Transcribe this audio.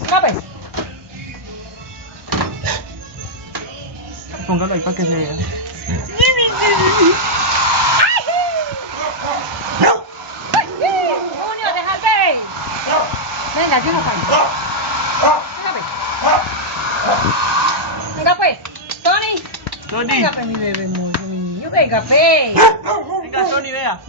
Venga, pues. Póngalo ahí para que se vea. Junior, déjate. Venga, yo no salgo. Venga, pues. Tony. Tony. Venga, pues, mi bebé, mi niño. Venga, pues. Venga, Tony, vea.